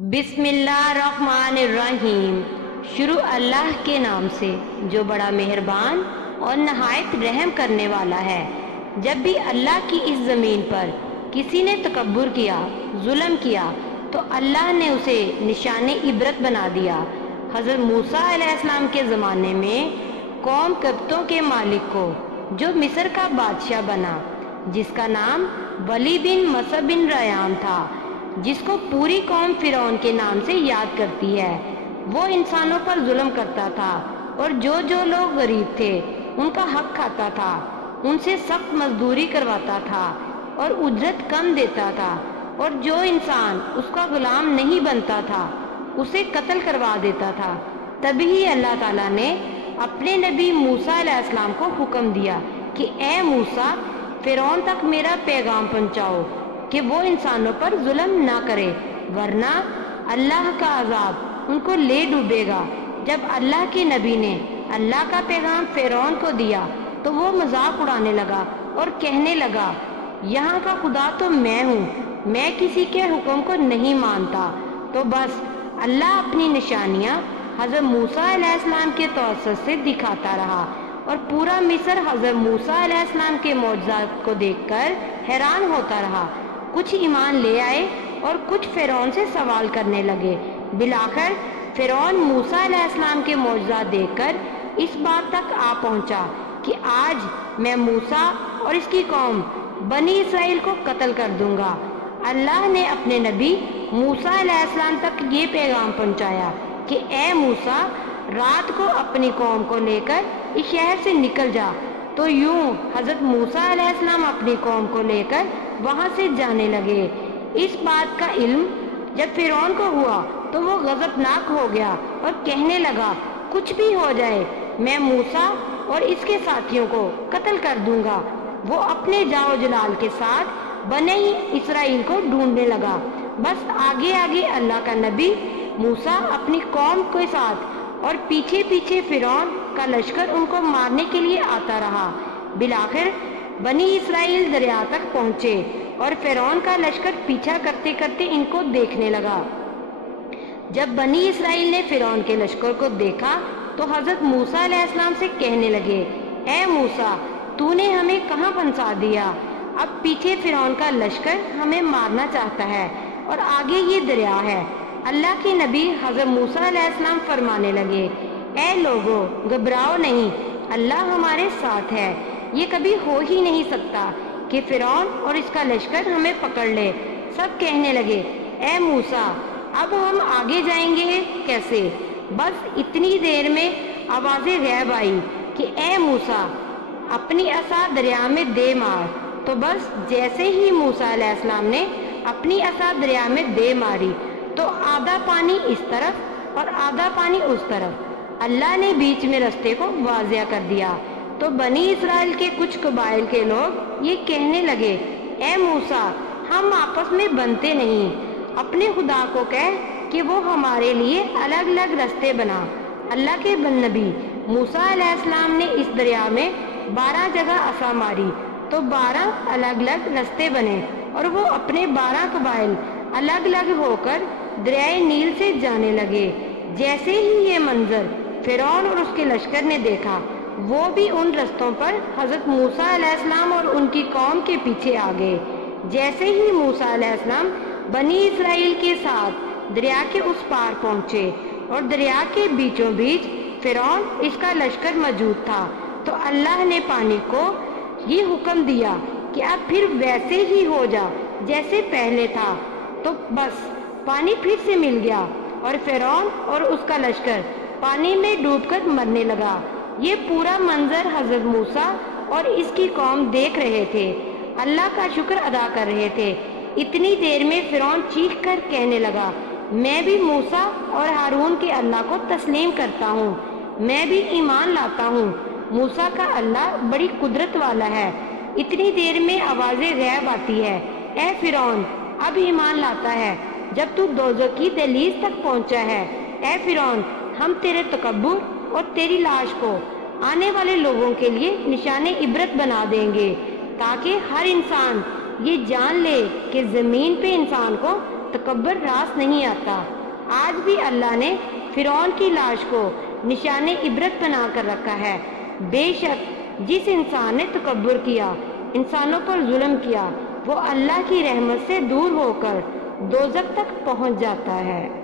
بسم اللہ الرحمن الرحیم۔ شروع اللہ کے نام سے جو بڑا مہربان اور نہایت رحم کرنے والا ہے۔ جب بھی اللہ کی اس زمین پر کسی نے تکبر کیا، ظلم کیا، تو اللہ نے اسے نشان عبرت بنا دیا۔ حضرت موسیٰ علیہ السلام کے زمانے میں قوم قبطوں کے مالک کو، جو مصر کا بادشاہ بنا، جس کا نام ولی بن مصعب بن ریام تھا، جس کو پوری قوم فرعون کے نام سے یاد کرتی ہے، وہ انسانوں پر ظلم کرتا تھا اور جو لوگ غریب تھے ان کا حق کھاتا تھا، ان سے سخت مزدوری کرواتا تھا اور اجرت کم دیتا تھا، اور جو انسان اس کا غلام نہیں بنتا تھا اسے قتل کروا دیتا تھا۔ تبھی اللہ تعالیٰ نے اپنے نبی موسیٰ علیہ السلام کو حکم دیا کہ اے موسیٰ، فرعون تک میرا پیغام پہنچاؤ کہ وہ انسانوں پر ظلم نہ کرے، ورنہ اللہ کا عذاب ان کو لے ڈوبے گا۔ جب اللہ کے نبی نے اللہ کا پیغام فرعون کو دیا تو وہ مذاق اڑانے لگا اور کہنے لگا، یہاں کا خدا تو میں ہوں، میں کسی کے حکم کو نہیں مانتا۔ تو بس اللہ اپنی نشانیاں حضرت موسیٰ علیہ السلام کے توسط سے دکھاتا رہا، اور پورا مصر حضرت موسیٰ علیہ السلام کے معجزات کو دیکھ کر حیران ہوتا رہا۔ کچھ ایمان لے آئے اور کچھ فرعون سے سوال کرنے لگے۔ بالآخر فرعون موسیٰ علیہ السلام کے معجزات دیکھ کر اس بات تک آ پہنچا کہ آج میں موسیٰ اور اس کی قوم بنی اسرائیل کو قتل کر دوں گا۔ اللہ نے اپنے نبی موسیٰ علیہ السلام تک یہ پیغام پہنچایا کہ اے موسیٰ، رات کو اپنی قوم کو لے کر اس شہر سے نکل جا۔ تو یوں حضرت موسیٰ علیہ السلام اپنی قوم کو لے کر وہاں سے جانے لگے۔ اس بات کا علم جب فرعون کو ہوا تو وہ غضبناک ہو گیا اور کہنے لگا، کچھ بھی ہو جائے میں موسیٰ اور اس کے ساتھیوں کو قتل کر دوں گا۔ وہ اپنے جاؤ جلال کے ساتھ بنی اسرائیل کو ڈھونڈنے لگا۔ بس آگے آگے اللہ کا نبی موسیٰ اپنی قوم کے ساتھ اور پیچھے پیچھے فرعون کا لشکر ان کو مارنے کے لیے آتا رہا۔ بالآخر بنی اسرائیل دریا تک پہنچے اور فرعون کا لشکر پیچھا کرتے کرتے ان کو دیکھنے لگا۔ جب بنی اسرائیل نے فرعون کے لشکر کو دیکھا تو حضرت موسیٰ علیہ السلام سے کہنے لگے، اے موسیٰ، تو نے ہمیں کہاں پھنسا دیا؟ اب پیچھے فرعون کا لشکر ہمیں مارنا چاہتا ہے اور آگے یہ دریا ہے۔ اللہ کے نبی حضرت موسیٰ علیہ السلام فرمانے لگے، اے لوگو، گھبراؤ نہیں، اللہ ہمارے ساتھ ہے۔ یہ کبھی ہو ہی نہیں سکتا کہ فرعون اور اس کا لشکر ہمیں پکڑ لے۔ سب کہنے لگے، اے موسیٰ، اب ہم آگے جائیں گے کیسے؟ بس اتنی دیر میں آواز غیب آئی کہ اے موسیٰ، اپنی عصا دریا میں دے مار۔ تو بس جیسے ہی موسیٰ علیہ السلام نے اپنی عصا دریا میں دے ماری تو آدھا پانی اس طرف اور آدھا پانی اس طرف، اللہ نے بیچ میں رستے کو واضح کر دیا۔ تو بنی اسرائیل کے کچھ قبائل کے لوگ یہ کہنے لگے، اے موسیٰ، ہم آپس میں بنتے نہیں، اپنے خدا کو کہہ کہ وہ ہمارے لیے الگ الگ رستے بنا۔ اللہ کے نبی موسیٰ علیہ السلام نے اس دریا میں 12 جگہ عصا ماری تو 12 الگ الگ رستے بنے، اور وہ اپنے 12 قبائل الگ الگ ہو کر دریائے نیل سے جانے لگے۔ جیسے ہی یہ منظر فرعون اور اس کے لشکر نے دیکھا، وہ بھی ان رستوں پر حضرت موسیٰ علیہ السلام اور ان کی قوم کے پیچھے آ گئے۔ جیسے ہی موسیٰ علیہ السلام بنی اسرائیل کے ساتھ دریا کے اس پار پہنچے اور دریا کے بیچوں بیچ فرعون اس کا لشکر موجود تھا، تو اللہ نے پانی کو یہ حکم دیا کہ اب پھر ویسے ہی ہو جا جیسے پہلے تھا۔ تو بس پانی پھر سے مل گیا اور فرعون اور اس کا لشکر پانی میں ڈوب کر مرنے لگا۔ یہ پورا منظر حضرت موسیٰ اور اس کی قوم دیکھ رہے تھے، اللہ کا شکر ادا کر رہے تھے۔ اتنی دیر میں فرعون چیخ کر کہنے لگا، میں بھی موسیٰ اور ہارون کے اللہ کو تسلیم کرتا ہوں، میں بھی ایمان لاتا ہوں، موسیٰ کا اللہ بڑی قدرت والا ہے۔ اتنی دیر میں آواز غیب آتی ہے، اے فرعون، اب ایمان لاتا ہے جب تو دوزخ کی دہلیز تک پہنچا ہے۔ اے فرعون، ہم تیرے تکبر اور تیری لاش کو آنے والے لوگوں کے لیے نشان عبرت بنا دیں گے، تاکہ ہر انسان یہ جان لے کہ زمین پہ انسان کو تکبر راس نہیں آتا۔ آج بھی اللہ نے فرعون کی لاش کو نشان عبرت بنا کر رکھا ہے۔ بے شک جس انسان نے تکبر کیا، انسانوں پر ظلم کیا، وہ اللہ کی رحمت سے دور ہو کر دوزخ تک پہنچ جاتا ہے۔